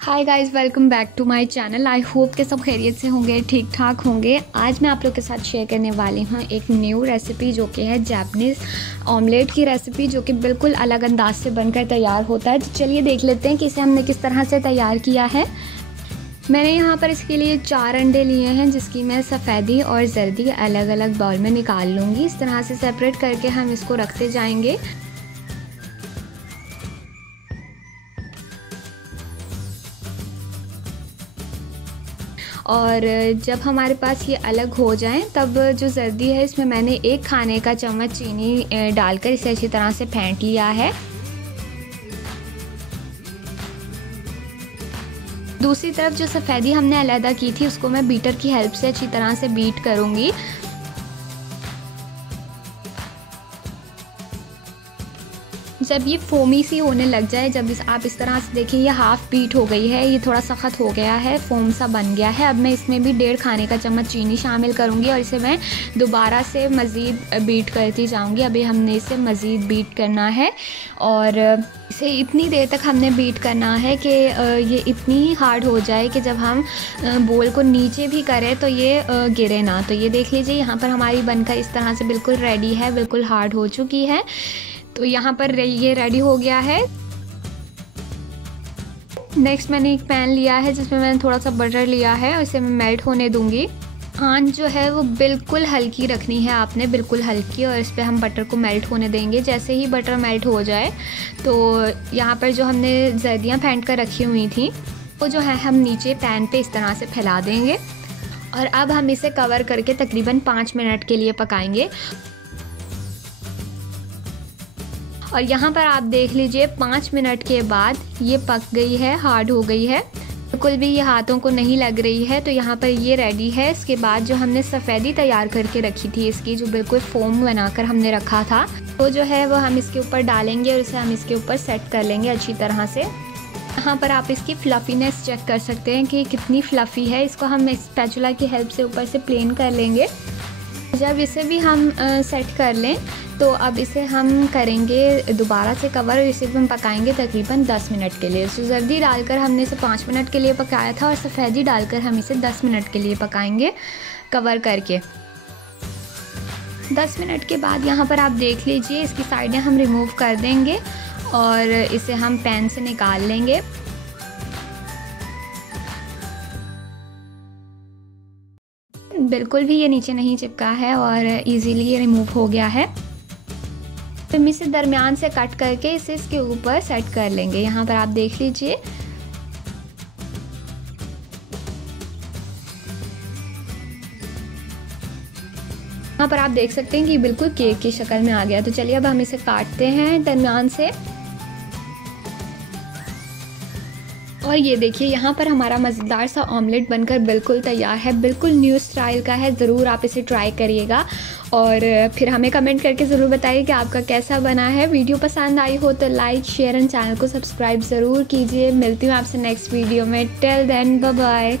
Hi guys, welcome back to my channel. I hope के सब खैरियत से होंगे, ठीक ठाक होंगे। आज मैं आप लोग के साथ शेयर करने वाली हूँ एक न्यू रेसिपी जो कि है जापानीज़ ऑमलेट की रेसिपी, जो कि बिल्कुल अलग अंदाज से बनकर तैयार होता है। तो चलिए देख लेते हैं कि इसे हमने किस तरह से तैयार किया है। मैंने यहाँ पर इसके लिए 4 अंडे लिए हैं, जिसकी मैं सफ़ेदी और जर्दी अलग अलग बाउल में निकाल लूँगी। इस तरह से सेपरेट करके हम इसको रखते जाएंगे। और जब हमारे पास ये अलग हो जाएं, तब जो जर्दी है इसमें मैंने 1 खाने का चम्मच चीनी डालकर इसे अच्छी तरह से फेंट लिया है। दूसरी तरफ जो सफ़ेदी हमने अलहदा की थी, उसको मैं बीटर की हेल्प से अच्छी तरह से बीट करूँगी। जब ये फोमी सी होने लग जाए, जब आप इस तरह से देखिए ये हाफ़ बीट हो गई है, ये थोड़ा सख्त हो गया है, फोम सा बन गया है। अब मैं इसमें भी 1.5 खाने का चम्मच चीनी शामिल करूँगी और इसे मैं दोबारा से मज़ीद बीट करती जाऊँगी। अभी हमने इसे मज़ीद बीट करना है और इसे इतनी देर तक हमने बीट करना है कि ये इतनी हार्ड हो जाए कि जब हम बोल को नीचे भी करें तो ये गिरे ना। तो ये देख लीजिए, यहाँ पर हमारी बनकर इस तरह से बिल्कुल रेडी है, बिल्कुल हार्ड हो चुकी है। तो यहाँ पर ये रेडी हो गया है। नेक्स्ट मैंने एक पैन लिया है, जिसमें मैंने थोड़ा सा बटर लिया है और इसे मैं मेल्ट होने दूंगी। आंच जो है वो बिल्कुल हल्की रखनी है आपने, बिल्कुल हल्की, और इस पर हम बटर को मेल्ट होने देंगे। जैसे ही बटर मेल्ट हो जाए तो यहाँ पर जो हमने जर्दियाँ फेंट कर रखी हुई थी वो जो है हम नीचे पैन पे इस तरह से फैला देंगे। और अब हम इसे कवर करके तकरीबन 5 मिनट के लिए पकाएंगे। और यहाँ पर आप देख लीजिए 5 मिनट के बाद ये पक गई है, हार्ड हो गई है, बिल्कुल भी ये हाथों को नहीं लग रही है। तो यहाँ पर ये रेडी है। इसके बाद जो हमने सफ़ेदी तैयार करके रखी थी, इसकी जो बिल्कुल फोम बनाकर हमने रखा था, वो जो है वो हम इसके ऊपर डालेंगे और इसे हम इसके ऊपर सेट कर लेंगे अच्छी तरह से। यहाँ पर आप इसकी फ्लफ़ीनेस चेक कर सकते हैं कि कितनी फ्लफ़ी है। इसको हम स्पैचुला की हेल्प से ऊपर से प्लेन कर लेंगे। जब इसे भी हम सेट कर लें तो अब इसे हम करेंगे दोबारा से कवर और इसे हम पकाएंगे तकरीबन 10 मिनट के लिए। तो जर्दी डालकर हमने इसे 5 मिनट के लिए पकाया था और सफ़ेदी डालकर हम इसे 10 मिनट के लिए पकाएंगे कवर करके। 10 मिनट के बाद यहाँ पर आप देख लीजिए इसकी साइडें हम रिमूव कर देंगे और इसे हम पैन से निकाल लेंगे। बिल्कुल भी ये नीचे नहीं चिपका है और इजीली ये रिमूव हो गया है। तो हम इसे दरमियान से कट करके इसे इसके ऊपर सेट कर लेंगे। यहाँ पर आप देख लीजिए यहाँ पर आप देख सकते हैं कि बिल्कुल केक की शक्ल में आ गया। तो चलिए अब हम इसे काटते हैं दरमियान से। और ये देखिए यहाँ पर हमारा मज़ेदार सा ऑमलेट बनकर बिल्कुल तैयार है, बिल्कुल न्यू स्टाइल का है। ज़रूर आप इसे ट्राई करिएगा और फिर हमें कमेंट करके ज़रूर बताइए कि आपका कैसा बना है। वीडियो पसंद आई हो तो लाइक, शेयर एंड चैनल को सब्सक्राइब ज़रूर कीजिए। मिलती हूँ आपसे नेक्स्ट वीडियो में। Till then bye bye.